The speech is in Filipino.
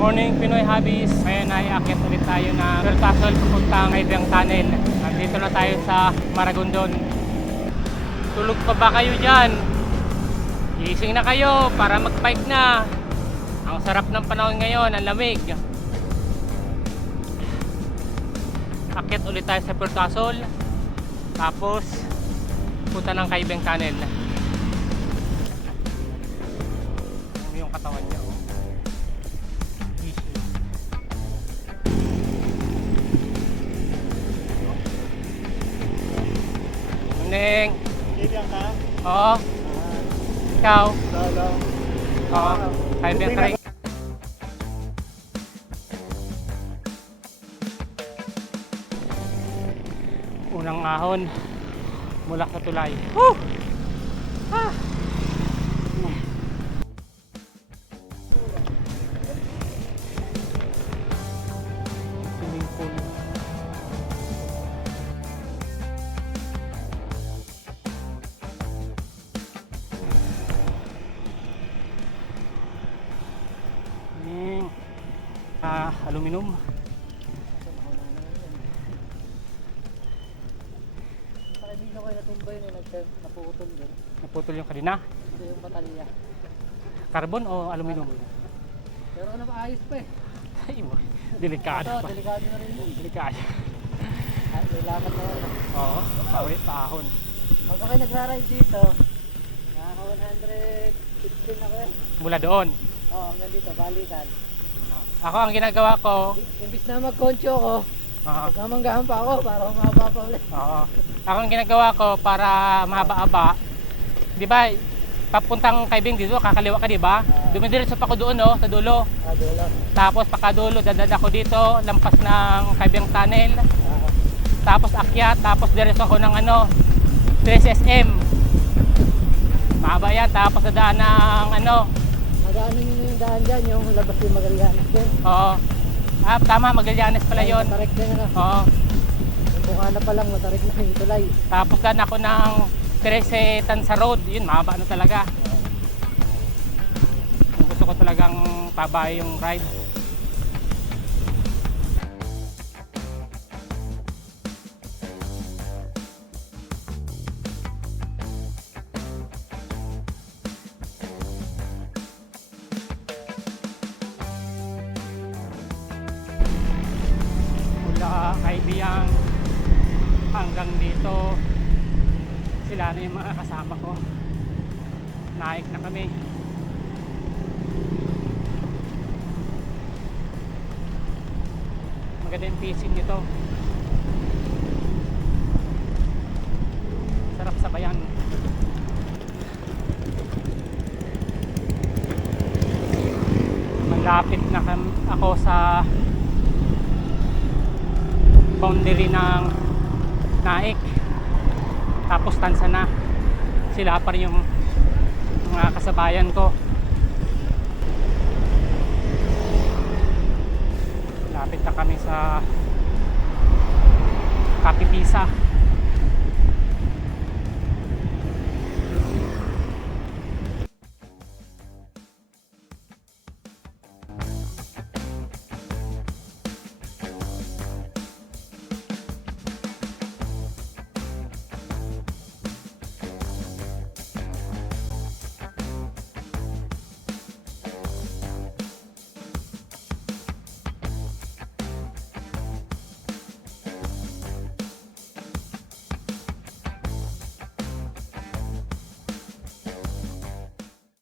Morning Pinoy Hobbies. Ngayon ay akit ulit tayo na Vertasol papuntang Kaibang Tunnel. Nandito na tayo sa Maragondon. Tulog pa ba kayo dyan? Gising na kayo para mag-bike na. Ang sarap ng panahon ngayon, ang lamig. Akit ulit tayo sa Vertasol. Tapos punta ng Kaibang Tunnel. Yung katawan niya. Neng. Kaibigan ka? Oo. Ikaw? Lalo. Oo. Kaibang try. Unang ahon mula sa tulay. Woo! Ah! Swimming pool. Aluminum. Kaibigan ko yung natumbay na naputol din. Naputol yung kanina. Ito yung batalya. Carbon o aluminum? Pero ano maayos pa eh. Ay, delikado Ito, pa. delikado na rin yun. Delikado. Ay, may lakad na yun. Oo, paahon. Pag ako nagra-ride dito, nakaka 115 ako eh. Mula doon. Oo, hanggang dito, balikan. Ako ang ginagawa ko, Imbis na mag-concho ko, magkamanggahan pa ako para humaba pa ulit. oo. Ako ang ginagawa ko para mahaba-aba. 'Di ba? Papuntang Kaibing dito, kakaliwa ka, 'di ba? Dumidiretso pa ako doon, no, sa dulo. Dulo. Tapos pakadulo, dadad ako dito, lampas ng Kaibing Tunnel. Tapos akyat, tapos diretso ako ng 3SM. Mahaba yan, tapos dadaan ng Magano nyo yung daan dyan, yung labas yung Magallanes din. Oo. Tama, Magallanes pala yun. Matarik din na. Oo. Yung bukana pa lang, matarik na yung tulay. Tapos daan ako ng Tansa Road. Yun, mahaba na talaga. Gusto ko talagang tabay yung ride. Mula Kaibiyang hanggang dito, sila na yung mga kasama ko. Naik na kami. Maganda yung pacing nito. Sarap sabayan. Malapit na ako sa boundary ng Naik. Tapos Tansa na. Sila pa rin yung mga kasabayan ko. Lapit na kami sa Kapipisa.